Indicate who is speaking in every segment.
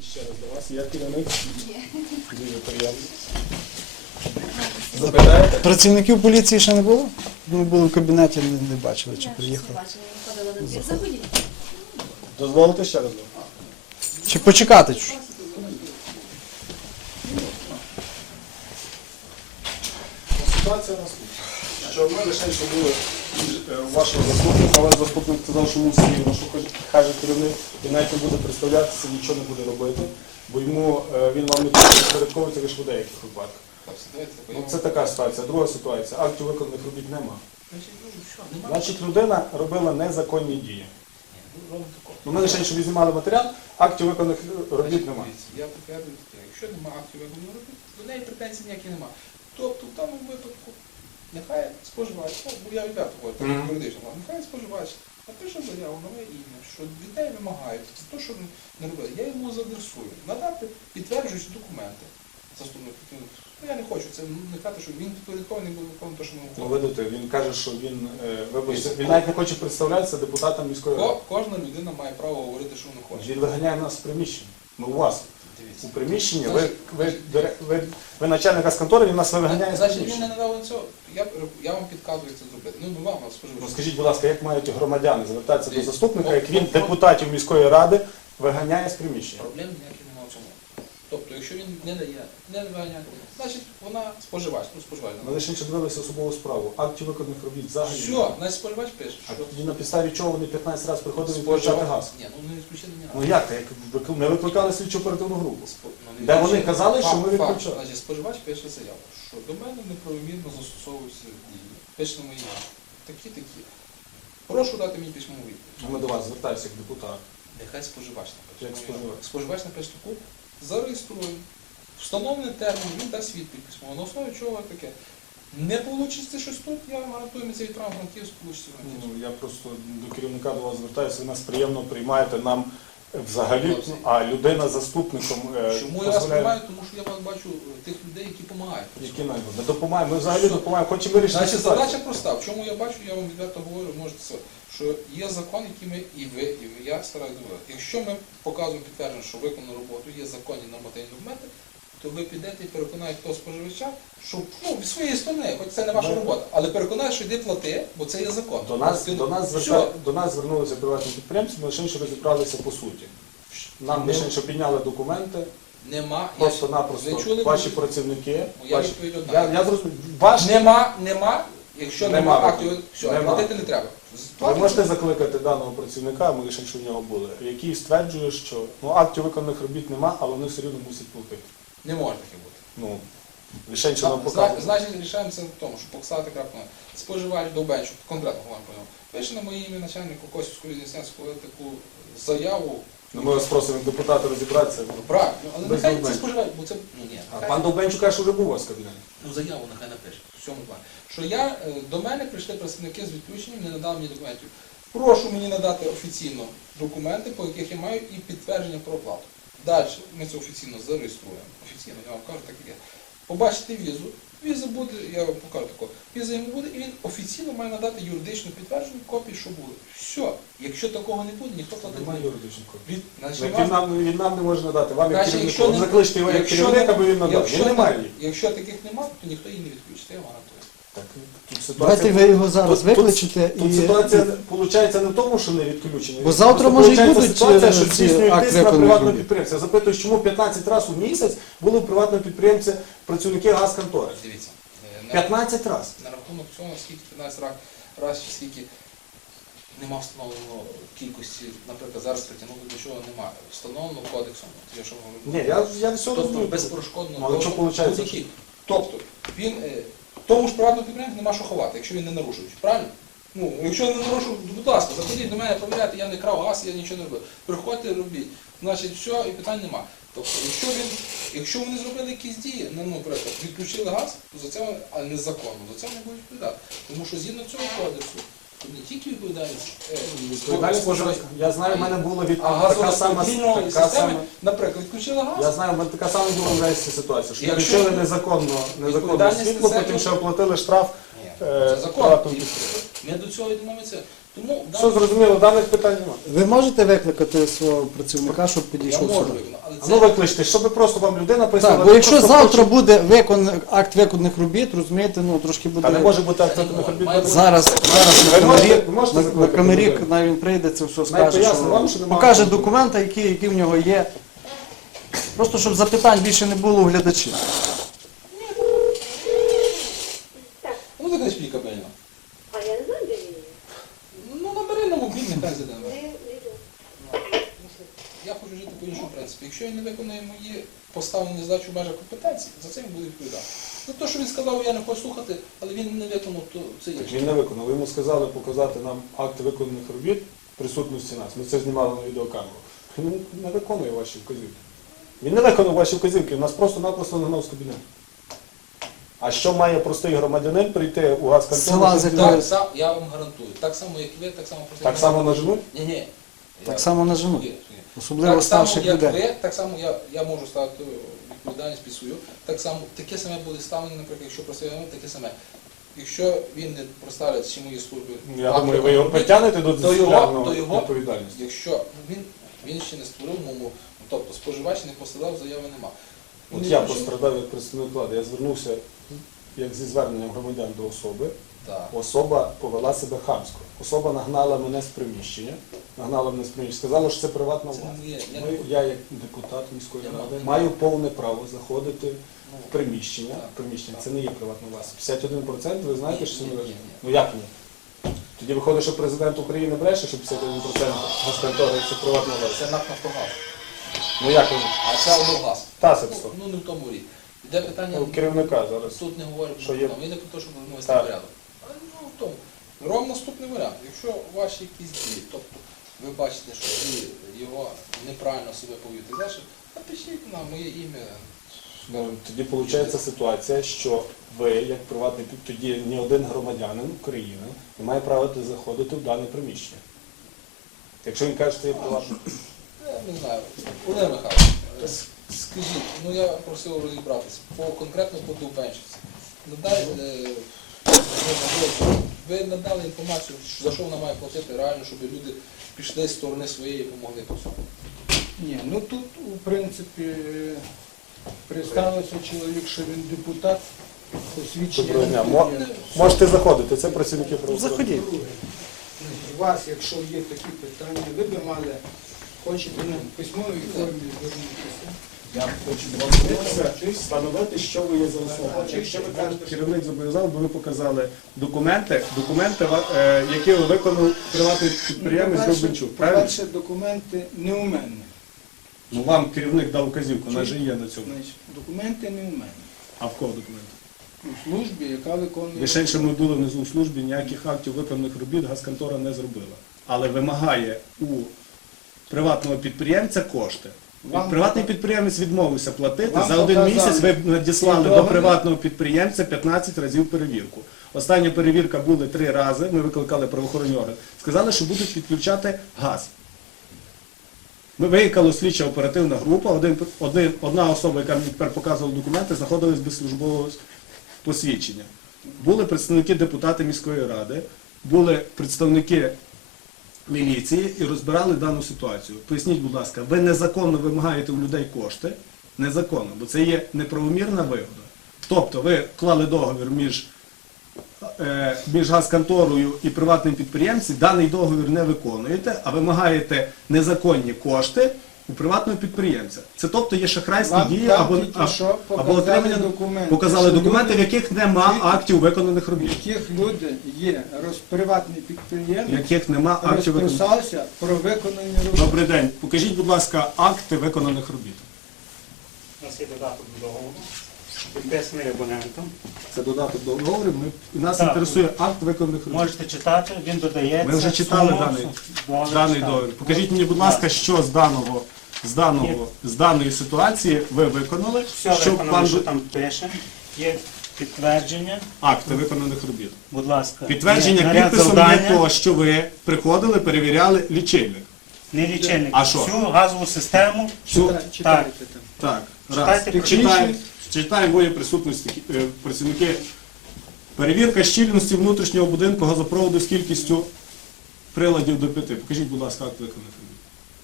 Speaker 1: Ще раз до вас. Я керівник.
Speaker 2: Ні.
Speaker 1: Дуже приємно. Запитаєте?
Speaker 3: Працівників поліції ще не було? Ми були в кабінеті, не бачили, чи
Speaker 2: Я
Speaker 3: приїхали.
Speaker 2: щось бачила, я ходила на двір. Заходіть.
Speaker 1: Дозволите ще раз?
Speaker 3: Чи почекати?
Speaker 1: Ситуація наступна. Що ми лише що були вашого заступника, але заступник сказав, що мусить рівно, що каже керівник, і навіть не буде представлятися, нічого не буде робити, бо йому він вам не буде підпорядковувати лише в деяких випадках. Ну, це така ситуація. Друга ситуація. Актів виконаних робіт нема. Значить, людина робила незаконні дії. Ну, ми лише, що ви знімали матеріал, актів виконаних робіт немає.
Speaker 4: Я підтверджую, якщо немає актів виконаних робіт, до неї претензій ніяких немає. Тобто, в даному випадку, нехай споживач, ну, бо я відверто говорю, так юридично, нехай споживач напише заяву на моє ім'я, що від неї вимагають, це те, що не робили. Я йому задресую, надати підтверджуючі документи. Заступник, ну я не хочу, це не казати, що він підпорядкований буде виконувати те, що ми
Speaker 1: Ну,
Speaker 4: виконуємо.
Speaker 1: видите, він каже, що він навіть не хоче представлятися депутатом міської ради.
Speaker 4: Кожна людина має право говорити, що вона хоче.
Speaker 1: Він виганяє нас з приміщення. Ми у вас.
Speaker 4: Дивіться.
Speaker 1: У приміщенні, ви начальника з контори, він нас виганяє з
Speaker 4: Значить, він
Speaker 1: приміщення.
Speaker 4: не надав цього, я вам підказую це зробити. Ну, вам споживачу.
Speaker 1: Ну, скажіть, будь ласка, як мають громадяни звертатися до
Speaker 4: Дивіться.
Speaker 1: заступника, як він депутатів міської ради виганяє з приміщення?
Speaker 4: Проблем ніяких немає в цьому. Тобто, якщо він не дає, не виганяє, значить вона споживач, ну споживач.
Speaker 1: Ми лише ще дивилися особову справу. Актів виконаних робіт взагалі.
Speaker 4: Все, значить споживач пише,
Speaker 1: А
Speaker 4: що
Speaker 1: тоді на підставі чого вони 15 разів приходили відключати газ?
Speaker 4: Ні, ну не відключили ні
Speaker 1: Ну
Speaker 4: разу.
Speaker 1: як так? Ми викликали слідчу оперативну групу.
Speaker 4: Ну, не
Speaker 1: Де вони
Speaker 4: відключили.
Speaker 1: казали, що ми
Speaker 4: Факт.
Speaker 1: відключали.
Speaker 4: Значить, споживач пише заяву, що до мене неправомірно застосовуються дії. Пише на мої ім'я. Такі. Прошу дати мені письмову відповідь.
Speaker 1: Ми до вас звертаємося як депутат.
Speaker 4: Нехай споживач напише.
Speaker 1: Як споживач?
Speaker 4: Споживач напише таку, зареєструємо. Встановлений термін, він дасть відповідь письмово. На основі чого таке? Не вийде щось тут, я вам гарантую, ми це відправимо в Франківську, вийде в Франківську.
Speaker 1: Ну, я просто до керівника до вас звертаюся, ви нас приємно приймаєте нам взагалі, а людина заступником
Speaker 4: Чому я вас приймаю? Тому що я вас бачу тих людей, які допомагають.
Speaker 1: Які нам не допомагаємо, ми взагалі допомагаємо, хочемо вирішити
Speaker 4: Значить,
Speaker 1: ситуацію.
Speaker 4: задача проста. В чому я бачу, я вам відверто говорю, можете це, що є закон, який ми і ви, я стараюся доводити. Якщо ми показуємо підтвердження, що виконану роботу, є законні нормативні документи, то ви підете і переконаєте того споживача, що від своєї сторони, хоч це не ваша робота, але переконаєте, що йди плати, бо це є закон.
Speaker 1: До нас звернулися приватні підприємці, ми лише що розібралися по суті. Нам лише що підняли документи,
Speaker 4: Нема. Ви
Speaker 1: просто-напросто
Speaker 4: чули
Speaker 1: ваші
Speaker 4: мені?
Speaker 1: працівники.
Speaker 4: Моя відповідь одна.
Speaker 1: Я зрозумів. Ваш
Speaker 4: Нема, якщо
Speaker 1: Нема
Speaker 4: нема
Speaker 1: виходу.
Speaker 4: актів, все,
Speaker 1: Нема.
Speaker 4: платити не треба.
Speaker 1: ви можете закликати даного працівника, ми лише що в нього були, який стверджує, що актів виконаних робіт нема, але вони все рівно мусять платити.
Speaker 4: Не може таке бути.
Speaker 1: Ну, лише що нам показує.
Speaker 4: Значить, рішаємо це в тому, що поксати крапку споживач Довбенчук, конкретно говоримо про нього, пише на моє ім'я начальнику Косівської Різнесенської таку заяву.
Speaker 1: Ну, ми вас просимо як депутати розібратися.
Speaker 4: Правильно, але
Speaker 1: Без
Speaker 4: нехай це
Speaker 1: Довбенчука.
Speaker 4: споживач, бо це, ні,
Speaker 1: А
Speaker 4: нехай-
Speaker 1: пан Довбенчук каже, що вже був у вас в кабінеті.
Speaker 4: ну заяву нехай напише, в цьому плані. Що я, до мене прийшли представники з відключенням, не надали мені документів. Прошу мені надати офіційно документи, по яких я маю, і підтвердження про оплату. Далі ми це офіційно зареєструємо. Офіційно, я вам кажу, так як є. Побачите візу, віза буде, я вам покажу таку, віза йому буде, і він офіційно має надати юридичну підтвердження копії, що буде. Все. Якщо такого не буде, ніхто платити не
Speaker 1: Немає
Speaker 4: буде.
Speaker 1: юридичної копії.
Speaker 4: Значить,
Speaker 1: Він нам не може надати. Вам як
Speaker 4: Значить,
Speaker 1: керівнику.
Speaker 4: якщо
Speaker 1: Ви
Speaker 4: не-
Speaker 1: закличте його як
Speaker 4: якщо
Speaker 1: керівник,
Speaker 4: не-
Speaker 1: аби він надав. Він не має їх.
Speaker 4: Якщо таких немає, то ніхто її не відключить, я вам гарантую.
Speaker 1: Так, тут
Speaker 3: Давайте
Speaker 1: ситуація,
Speaker 3: ви його зараз
Speaker 1: тут-
Speaker 3: викличете
Speaker 1: тут
Speaker 3: і...
Speaker 1: ситуація виходить не в тому, що не відключені.
Speaker 3: Бо завтра,
Speaker 1: Просто
Speaker 3: може, і
Speaker 1: виходить
Speaker 3: будуть,
Speaker 1: ситуація, що
Speaker 3: ці
Speaker 1: здійснюють
Speaker 3: акти
Speaker 1: тиск на
Speaker 3: виконаних
Speaker 1: приватного
Speaker 3: робіт.
Speaker 1: підприємця. Я запитую, чому 15 разів у місяць були у приватного підприємця працівники газконтори?
Speaker 4: Дивіться.
Speaker 1: 15 разів.
Speaker 4: На рахунок цього, скільки 15 разів, чи скільки нема встановлено кількості, наприклад, зараз притягнули до чого немає. Встановлено кодексом. От я що говорю.
Speaker 1: Ні, я все
Speaker 4: Тобто
Speaker 1: розумію.
Speaker 4: безперешкодно.
Speaker 1: Ну, але що виходить?
Speaker 4: будь-які. Тобто, він, тому ж приватному підприємцю нема що ховати, якщо він не нарушуючий. Правильно? Ну, якщо не нарушив, будь ласка, заходіть до мене, провіряйте, я не крав газ, я нічого не робив. Приходьте, робіть. Значить, все, і питань нема. Тобто, якщо вони зробили якісь дії, ну, наприклад, відключили газ, то за це, а незаконно, за це вони будуть відповідати. Тому що згідно цього кодексу, тут не тільки відповідальність споживача,
Speaker 1: Я знаю, в мене було від
Speaker 4: а
Speaker 1: така сама
Speaker 4: газорозподільної
Speaker 1: така
Speaker 4: системи,
Speaker 1: сама.
Speaker 4: наприклад, відключили газ,
Speaker 1: Я знаю, в мене така сама була в Одесі ситуація, що
Speaker 4: Якщо
Speaker 1: включили незаконно
Speaker 4: відповідальність
Speaker 1: світло,
Speaker 4: несе
Speaker 1: потім ще оплатили штраф.
Speaker 4: ні, це закон.
Speaker 1: приватному
Speaker 4: Ми до цього йдемо це. Тому
Speaker 1: Все зрозуміло, даних питань немає.
Speaker 3: Ви можете викликати свого працівника, щоб
Speaker 4: я
Speaker 3: підійшов
Speaker 4: можу
Speaker 3: сюди?
Speaker 4: виконати, але
Speaker 1: А ну викличте, щоб просто вам людина прислала.
Speaker 3: Так, бо якщо
Speaker 1: просто
Speaker 3: завтра
Speaker 1: хоче-
Speaker 3: буде акт виконаних робіт, розумієте, ну трошки буде.
Speaker 1: Та не може бути акт виконаних робіт.
Speaker 4: Має
Speaker 1: без-
Speaker 3: Зараз
Speaker 1: Ви
Speaker 3: на
Speaker 1: можете-
Speaker 3: камері,
Speaker 1: ви можете
Speaker 3: на
Speaker 1: закликати
Speaker 3: камері,
Speaker 1: людину?
Speaker 3: навіть він прийде, це все
Speaker 1: Навіть
Speaker 3: скаже,
Speaker 1: поясню вам, що
Speaker 3: що
Speaker 1: нема
Speaker 3: покаже
Speaker 1: акту.
Speaker 3: документи, які в нього є. Просто щоб запитань більше не було у глядачів.
Speaker 4: Ну, ти кажеш, піка бельна.
Speaker 2: А я не знаю, де він.
Speaker 4: Ну, набери на мобільний, нехай зайде.
Speaker 2: Не йду.
Speaker 4: Я хочу жити по іншому принципі. Якщо він не виконує мої поставлені задачі в межах компетенції, за це він буде відповідати. За те, що він сказав, я не хочу слухати, але він не виконав, то це є.
Speaker 1: Так він не виконав. Ви йому сказали показати нам акти виконаних робіт в присутності нас. Ми це знімали на відеокамеру. Він не виконує ваші вказівки. Він не виконав ваші вказівки, нас просто-напросто нагнав з кабінету. А що має простий громадянин прийти у газконтору?
Speaker 3: Села,
Speaker 1: щоб
Speaker 3: з
Speaker 1: зняти?
Speaker 4: Так, сам, я вам гарантую. Так само, як і ви, так само просто.
Speaker 1: Так само нажмуть?
Speaker 4: Ні.
Speaker 3: Так само нажмуть.
Speaker 4: Ні.
Speaker 3: Особливо
Speaker 4: Так само,
Speaker 3: старших
Speaker 4: як
Speaker 3: людей.
Speaker 4: ви, так само я можу ставити відповідальність під свою. Так само, таке саме буде ставлено, наприклад, якщо представляємо, таке саме. Якщо він не проставить всі мої служби,
Speaker 1: Я думаю, ви його притягнете до
Speaker 4: до його
Speaker 1: дисциплінарної відповідальності.
Speaker 4: якщо він ще не створив мову, тобто споживач не посилав, заяви нема.
Speaker 1: От я пострадав як представник влади. Я звернувся як зі зверненням громадян до особи.
Speaker 4: Так.
Speaker 1: Особа повела себе хамсько. Особа нагнала мене з приміщення. Сказала, що це приватна
Speaker 4: Це не
Speaker 1: власність.
Speaker 4: моє.
Speaker 1: Я як депутат міської
Speaker 4: Я
Speaker 1: ради
Speaker 4: маю-
Speaker 1: маю повне право заходити
Speaker 4: Ну,
Speaker 1: в приміщення.
Speaker 4: так.
Speaker 1: Приміщення це не є приватна власність. 51% ви знаєте, що це
Speaker 4: Ні,
Speaker 1: не
Speaker 4: ні,
Speaker 1: важливо.
Speaker 4: ні.
Speaker 1: Ну як ні? Тоді виходить, що президент України бреше, що 51% газконтори це приватна власність.
Speaker 4: Це НАК «Нафтогаз».
Speaker 1: Ну як він?
Speaker 4: А це облгаз.
Speaker 1: Тасерство.
Speaker 4: Ну не в тому рік. Іде питання.
Speaker 1: У керівника зараз.
Speaker 4: Тут не говорять
Speaker 1: Що
Speaker 4: про
Speaker 1: є?
Speaker 4: там. Він не про те, щоб навести
Speaker 1: Так.
Speaker 4: порядок. А ну в тому. Ровно наступний варіант. Якщо ваші якісь дії, тобто ви бачите, що ви його неправильно себе повіте, значить, напишіть на моє ім'я.
Speaker 1: Ну, тоді виходить ситуація, що ви, як приватний тоді ні один громадянин України не має права заходити в дане приміщення. Якщо він каже, що це є приватне.
Speaker 4: Я не знаю. Олег Михайлович, скажіть, ну я просив розібратися конкретно по Довбенщиці. Ви надали інформацію, за що вона має платити реально, щоб люди пішли з сторони своєї і допомогли по цьому.
Speaker 5: Ні, ну тут, у принципі, представився чоловік, що він депутат, посвідчення.
Speaker 1: Доброго дня.
Speaker 5: не є.
Speaker 1: Можете заходити, це працівники правоохоронних.
Speaker 3: Заходіть.
Speaker 5: Друге, у вас, якщо є такі питання, ви б мали, хочете на письмовій формі звернутися.
Speaker 1: Я хочу вам встановити, що ви є за особа. Якщо ви кажете, керівник зобов'язав, бо ви показали документи, які виконав приватний підприємець Довбенчук. Правильно?
Speaker 5: По-перше, документи не у мене.
Speaker 1: Ну вам керівник дав вказівку, вона же є на цьому.
Speaker 5: Значить, документи не у мене.
Speaker 1: А в кого документи?
Speaker 5: У службі, яка виконує...
Speaker 1: Лише, що ми були внизу в службі, ніяких актів виконаних робіт газконтора не зробила. Але вимагає у приватного підприємця кошти.
Speaker 5: Вам-
Speaker 1: Приватний підприємець відмовився платити.
Speaker 5: Вам
Speaker 1: За один
Speaker 5: показали
Speaker 1: місяць ви надіслали до
Speaker 5: договір.
Speaker 1: приватного підприємця 15 разів перевірку. Остання перевірка була 3 рази, ми викликали правоохоронні органи. Сказали, що будуть підключати газ. Ми виїхала слідча оперативна група, одна особа, яка мені тепер показувала документи, знаходилась без службового посвідчення. Були представники депутати міської ради, були представники міліції і розбирали дану ситуацію. Поясніть, будь ласка, ви незаконно вимагаєте у людей кошти, незаконно, бо це є неправомірна вигода. Тобто ви вклали договір між газконторою і приватним підприємцем, даний договір не виконуєте, а вимагаєте незаконні кошти у приватного підприємця. Це тобто є шахрайські
Speaker 5: Вам
Speaker 1: дії
Speaker 5: там
Speaker 1: або,
Speaker 5: тільки що
Speaker 1: або
Speaker 5: показали
Speaker 1: отримання
Speaker 5: документи.
Speaker 1: показали
Speaker 5: Що
Speaker 1: документи, в
Speaker 5: люди-
Speaker 1: яких нема актів виконаних
Speaker 5: У
Speaker 1: робіт.
Speaker 5: яких люди є приватний
Speaker 1: В
Speaker 5: підприємець,
Speaker 1: яких нема актів виконаних.
Speaker 5: розписався про виконання робіт.
Speaker 1: Добрий день. Покажіть, будь ласка, акти виконаних робіт.
Speaker 6: У нас є додаток до договору, підписаний абонентом.
Speaker 1: Це додаток до договору. Нас
Speaker 6: Так.
Speaker 1: інтересує акт виконаних робіт.
Speaker 6: Можете читати, він додається.
Speaker 1: Ми вже читали
Speaker 6: суму,
Speaker 1: даний
Speaker 6: читали.
Speaker 1: договір. Покажіть мені, будь ласка, що з даної ситуації ви виконали,
Speaker 6: Все
Speaker 1: щоб
Speaker 6: виконано, що там пише. Є підтвердження,
Speaker 1: акти виконаних робіт.
Speaker 6: будь ласка.
Speaker 1: Підтвердження
Speaker 6: Є наряд
Speaker 1: підписом є
Speaker 6: завдання,
Speaker 1: того, що ви приходили, перевіряли лічильник.
Speaker 6: не лічильник.
Speaker 1: А що?
Speaker 6: Всю газову систему.
Speaker 5: Читайте там.
Speaker 1: Так,
Speaker 6: Читайте,
Speaker 1: раз. Читаємо мої присутності працівники. Перевірка щільності внутрішнього будинку газопроводу з кількістю приладів до 5. Покажіть, будь ласка, акт виконаних робіт.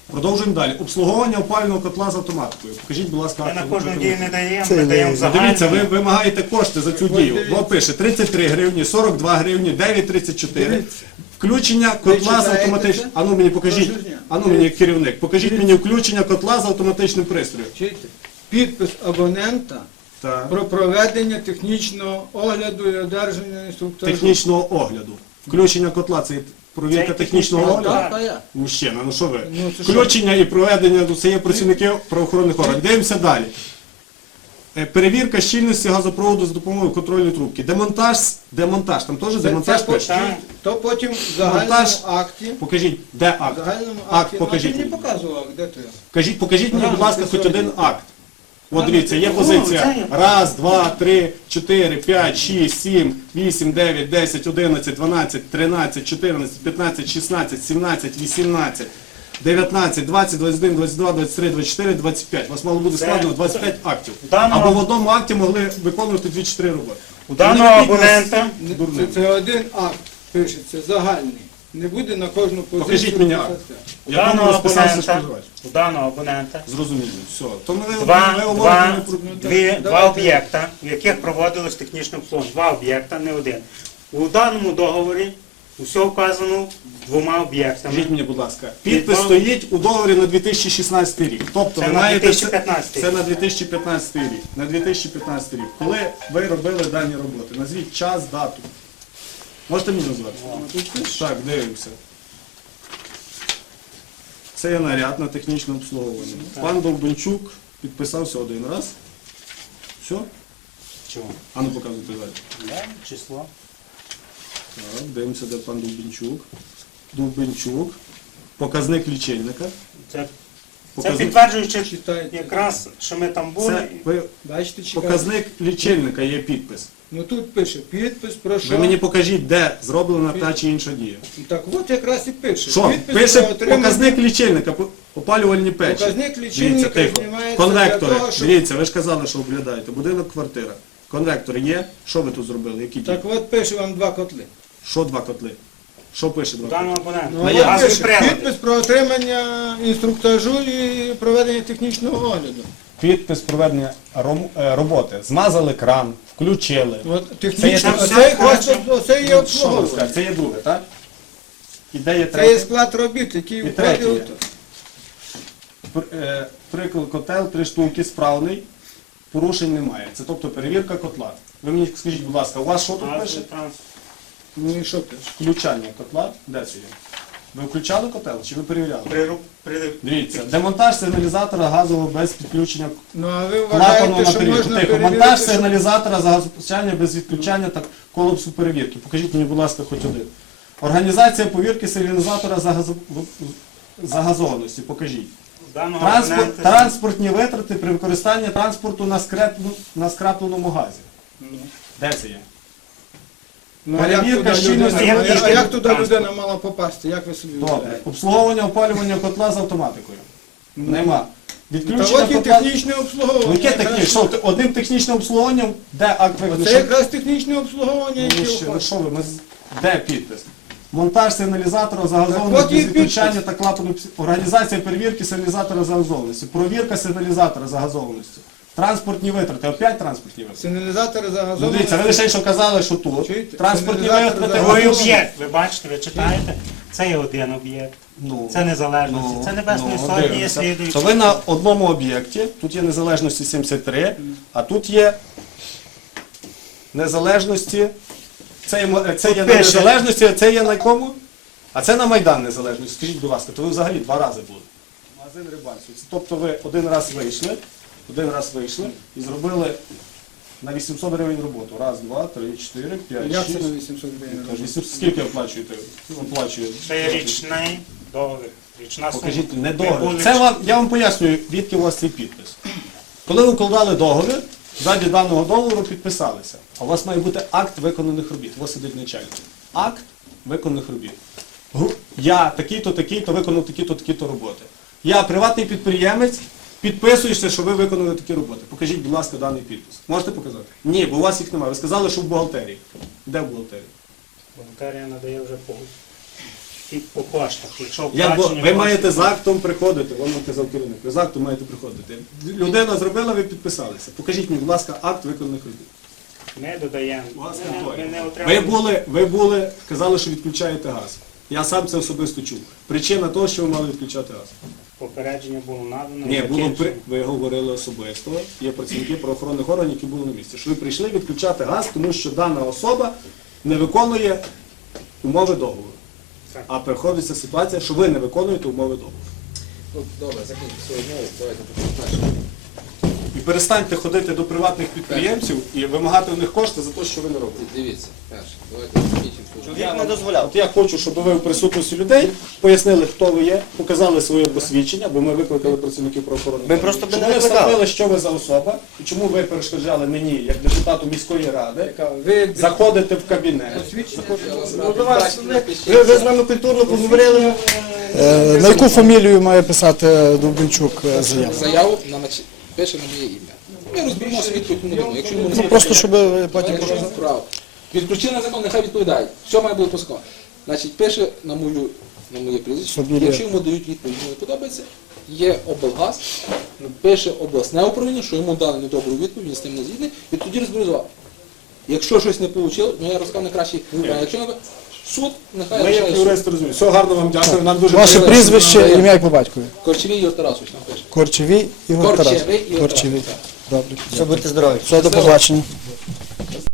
Speaker 1: Продовжуємо далі. Обслуговування опалювального котла з автоматикою. Покажіть, будь ласка,
Speaker 6: Ми на
Speaker 1: акт
Speaker 6: кожну
Speaker 1: виконання.
Speaker 6: дію не даємо, ми даємо
Speaker 1: Дивіться, ви
Speaker 6: загальну.
Speaker 1: вимагаєте кошти за цю дію. Бо пише 33 гривні, 42 гривні, 9,34. Включення котла з
Speaker 5: читаєте
Speaker 1: автоматичним.
Speaker 5: це?
Speaker 1: Ану мені покажіть,
Speaker 5: Прошу зняти.
Speaker 1: ану мені як керівник, покажіть мені включення котла з автоматичним пристроєм.
Speaker 5: Чуєте? Підпис абонента
Speaker 1: Так.
Speaker 5: про проведення технічного огляду і одержання інструктажу.
Speaker 1: Технічного огляду. Включення котла це провірка
Speaker 6: Це
Speaker 1: технічного
Speaker 6: технічний
Speaker 1: огляду.
Speaker 5: Так, а як?
Speaker 1: Мужчина, ну що ви?
Speaker 5: Ну, це що?
Speaker 1: Включення і проведення, ну, це є працівники правоохоронних органів. Дивимося далі. Перевірка щільності газопроводу з допомогою контрольної трубки. Демонтаж, там теж демонтаж пише.
Speaker 6: Так.
Speaker 5: То потім в загальному
Speaker 1: Монтаж.
Speaker 5: акті.
Speaker 1: Покажіть, де
Speaker 5: В
Speaker 1: акт?
Speaker 5: загальному
Speaker 1: Акт
Speaker 5: акті.
Speaker 1: покажіть
Speaker 5: Ну, ти
Speaker 1: мені.
Speaker 5: мені показував, де ти?
Speaker 1: Покажіть мені, будь ласка, хоч один акт. От дивіться, є
Speaker 6: Ну,
Speaker 1: позиція.
Speaker 6: це-
Speaker 1: Раз, два, три, 4, 5, 6, 7, 8, 9, 10, 11, 12, 13, 14, 15, 16, 17, 18, 19, 20, 21, 22, 23, 24, 25. У вас мало бути
Speaker 6: Це-
Speaker 1: складено 25 актів.
Speaker 6: Даного-
Speaker 1: Або в одному акті могли виконувати 2-4 роботи.
Speaker 6: У даного
Speaker 1: Не робіть нас
Speaker 6: абонента
Speaker 1: дурним.
Speaker 5: Це один акт пишеться, загальний. Не буде на кожну позицію.
Speaker 1: Покажіть мені акт.
Speaker 5: писати.
Speaker 6: У
Speaker 1: В якому
Speaker 6: даного
Speaker 1: розписався
Speaker 6: абонента,
Speaker 1: споживач.
Speaker 6: у даного абонента
Speaker 1: Зрозуміло. Все. То ми
Speaker 6: два
Speaker 1: говоримо не про...
Speaker 6: два об'єкта, в яких проводилось технічне обслуговування. Два об'єкта, не один. У даному договорі усе вказано двома об'єктами.
Speaker 1: Скажіть мені, будь ласка, підпис
Speaker 6: Відмов-
Speaker 1: стоїть у договорі на 2016 рік. Тобто
Speaker 6: Це
Speaker 1: ви
Speaker 6: на
Speaker 1: маєте
Speaker 6: 2015
Speaker 1: це на 2015 рік. На 2015 рік. Коли ви робили дані роботи? Назвіть час, дату. Можете мені назвати? Так, дивимося. Це є наряд на технічне обслуговування. Пан Довбенчук підписався один раз. Все?
Speaker 6: Чого?
Speaker 1: А ну показуйте далі.
Speaker 6: Да, число.
Speaker 1: Так, дивимося, де пан Довбенчук. Довбенчук. Показник лічильника.
Speaker 6: Це
Speaker 1: Показник-
Speaker 6: підтверджуючи
Speaker 5: Читайте.
Speaker 6: якраз, що ми там були.
Speaker 1: Це ви
Speaker 5: Бачите, чекайте.
Speaker 1: показник лічильника є підпис.
Speaker 5: Ну тут пише підпис, про що.
Speaker 1: Ви мені покажіть, де зроблена та чи інша дія.
Speaker 5: Так от якраз і пише.
Speaker 1: Що?
Speaker 5: Підпис
Speaker 1: Пише
Speaker 5: про отримання-
Speaker 1: показник лічильника, опалювальні печі.
Speaker 5: Показник
Speaker 1: Дивіться,
Speaker 5: лічильника
Speaker 1: тихо.
Speaker 5: знімається
Speaker 1: Конвектори.
Speaker 5: для того, щоб...
Speaker 1: Дивіться, ви ж казали, що оглядаєте. Будинок, квартира. Конвектори є? Що ви тут зробили? Які дії?
Speaker 5: Так от пише вам два котли.
Speaker 1: Що два котли? Що пише
Speaker 6: У
Speaker 1: два котли?
Speaker 6: даного абонента.
Speaker 5: Ну,
Speaker 1: Ну,
Speaker 5: а
Speaker 1: я
Speaker 5: от
Speaker 6: газові
Speaker 5: пише
Speaker 6: прилади.
Speaker 5: підпис про отримання інструктажу і проведення технічного огляду.
Speaker 1: Підпис проведення роботи. Змазали кран, включили.
Speaker 5: От технічно,
Speaker 6: Це
Speaker 5: оце
Speaker 6: все
Speaker 5: якраз
Speaker 6: хорошо.
Speaker 5: це є
Speaker 1: Що ви
Speaker 5: обслуговування.
Speaker 1: скажете? Це є друге, так? І де є
Speaker 5: Це є
Speaker 1: третє?
Speaker 5: склад робіт, який
Speaker 1: І третє
Speaker 5: входив.
Speaker 1: є. Приклад котел, 3 штуки, справний, порушень немає. Це тобто перевірка котла. Ви мені скажіть, будь ласка, у вас що тут пише?
Speaker 6: Газовий транспорт.
Speaker 5: Ну і що пише?
Speaker 1: Включання котла. Де це є? Ви включали котел чи ви перевіряли?
Speaker 6: При-
Speaker 1: Дивіться, демонтаж сигналізатора газового без підключення
Speaker 5: Ну а ви
Speaker 1: клапану
Speaker 5: вважаєте,
Speaker 1: на
Speaker 5: що
Speaker 1: перевірку.
Speaker 5: можна
Speaker 1: Тихо, монтаж
Speaker 5: перевірити, що...
Speaker 1: сигналізатора за газопостачання без відключання та колапсу перевірки. Покажіть мені, будь ласка, хоч один. Організація повірки сигналізатора загазованості. Покажіть.
Speaker 6: У даного абонента.
Speaker 1: Транспортні витрати при використанні транспорту на скрапленому газі. Де це є?
Speaker 5: Ну, а як
Speaker 1: Перевірка
Speaker 5: туди
Speaker 1: щільності
Speaker 5: людина-
Speaker 6: витрат.
Speaker 5: а як туди
Speaker 6: Транспорт.
Speaker 5: людина мала попасти? Як ви собі
Speaker 1: Добре.
Speaker 5: уявляєте?
Speaker 1: Обслуговування опалювання котла з автоматикою. Нема.
Speaker 5: Та
Speaker 1: Відключення
Speaker 5: от і
Speaker 1: котла.
Speaker 5: технічне
Speaker 1: Ну,
Speaker 5: обслуговування.
Speaker 1: яке технічне? Що, одним технічним обслуговуванням, де акт
Speaker 5: Це
Speaker 1: виконання?
Speaker 5: якраз технічне обслуговування, яке
Speaker 1: Ну
Speaker 5: входить.
Speaker 1: що ви, де підпис? Монтаж сигналізатора
Speaker 5: Так
Speaker 1: загазованості
Speaker 5: от і
Speaker 1: без відключання
Speaker 5: підпис.
Speaker 1: та клапану організація перевірки сигналізатора загазованості, провірка сигналізатора загазованості, транспортні витрати, опять транспортні витрати.
Speaker 5: Сигналізатори
Speaker 1: Ну
Speaker 5: загазовані.
Speaker 1: дивіться, ви лише що казали, що тут
Speaker 5: Чуєте?
Speaker 1: транспортні
Speaker 5: Сигналізатори
Speaker 1: витрати.
Speaker 6: Другий
Speaker 5: загазовані.
Speaker 6: об'єкт, ви бачите, ви читаєте? Це є один об'єкт.
Speaker 1: Ну,
Speaker 6: Це незалежності. Це Небесної Сотні, є
Speaker 1: дивимося.
Speaker 6: слідуючий.
Speaker 1: То ви на одному об'єкті, тут є незалежності 73, а тут є незалежності. Це є на
Speaker 6: пише.
Speaker 1: незалежності, а це є на якому? А це на Майдан Незалежності. Скажіть, будь ласка, то ви взагалі 2 рази були. Магазин Рибальський. Тобто ви один раз вийшли і зробили на 800 гривень роботу. Раз, два, три, 4, 5,
Speaker 5: Як це
Speaker 1: 6.
Speaker 5: на 800 гривень?
Speaker 1: Скільки оплачуєте?
Speaker 6: Це є річний договір. Річна сума.
Speaker 1: Покажіть, не
Speaker 6: Ви
Speaker 1: договір.
Speaker 6: були-
Speaker 1: Це вам, я вам пояснюю, відки у вас цей підпис. Коли ви вкладали договір, ззаді даного договору підписалися. А у вас має бути акт виконаних робіт. Ось сидить начальник. Акт виконаних робіт. Я такий-то виконав такі-то роботи. Я приватний підприємець, підписуєшся, що ви виконали такі роботи. Покажіть, будь ласка, даний підпис. Можете показати? Ні, бо у вас їх немає. Ви сказали, що в бухгалтерії. Де в бухгалтерії?
Speaker 6: Бухгалтерія надає вже повністю. по коштах. Якщо
Speaker 1: Я,
Speaker 6: вплачені
Speaker 1: ви маєте
Speaker 6: кошти-
Speaker 1: з актом приходити, вам казав керівник, ви з актом маєте приходити. Людина зробила, ви підписалися. Покажіть мені, будь ласка, акт виконаних робіт.
Speaker 6: Ми додаємо.
Speaker 1: Власне,
Speaker 6: Ми не
Speaker 1: Ви
Speaker 6: отримуємо.
Speaker 1: були, казали, що відключаєте газ. Я сам це особисто чув. Причина того, що ви мали відключати газ.
Speaker 6: Попередження було надано.
Speaker 1: Ні,
Speaker 6: закінчено.
Speaker 1: ви говорили особисто, є працівники правоохоронних органів, які були на місці, що ви прийшли відключати газ, тому що дана особа не виконує умови договору.
Speaker 6: Так.
Speaker 1: А приходиться ситуація, що ви не виконуєте умови договору.
Speaker 4: Ну, добре, закінчимо свою мову, давайте почнемо.
Speaker 1: І перестаньте ходити до приватних підприємців і вимагати у них кошти за те, що ви не робите.
Speaker 4: Дивіться, перше, давайте закінчимо свою мову.
Speaker 3: не дозволяв.
Speaker 1: От я хочу, щоб ви в присутності людей пояснили, хто ви є, показали своє посвідчення, бо ми викликали працівників правоохоронних.
Speaker 3: Ми просто
Speaker 1: органів.
Speaker 3: би не
Speaker 1: Щоб ви
Speaker 3: викликали.
Speaker 1: встановили, що ви за особа, і чому ви перешкоджали мені, як депутату міської ради,
Speaker 5: Яка ви
Speaker 1: заходити в кабінет.
Speaker 4: Ну, давай,
Speaker 3: Ви з нами культурно поговорили.
Speaker 7: На яку фамілію має писати Довбенчук заяву?
Speaker 4: заяву пише на моє ім'я. Ми розберемося відповідь не дамо. Якщо йому не
Speaker 7: Ну просто щоб ви потім
Speaker 4: Якщо він справа. Відключили на закон, нехай відповідає. Що має бути по закону? Значить, пише на моє прізвище.
Speaker 7: Фамілія.
Speaker 4: Якщо йому дають відповідь, йому не подобається, є облгаз, пише обласне управління, що йому дали недобру відповідь, він з тим не згідний, і тоді розберемо. Якщо щось не вийшло, ну я розказав найкраще. Якщо не суд, нехай
Speaker 1: Ми як
Speaker 4: рішає суд.
Speaker 1: юристи розуміємо. Все гарно вам дякую. Нам дуже
Speaker 7: ваше
Speaker 1: приємно.
Speaker 7: прізвище, ім'я і по батькові.
Speaker 4: Корчевій Ігор Тарасович нам пише.
Speaker 7: Корчевій Ігор Тарас.
Speaker 4: Корчевий Ігор
Speaker 7: Корчевий.
Speaker 4: Тарасович.
Speaker 7: Добре.
Speaker 3: Все, будьте здорові.
Speaker 7: Все, до побачення.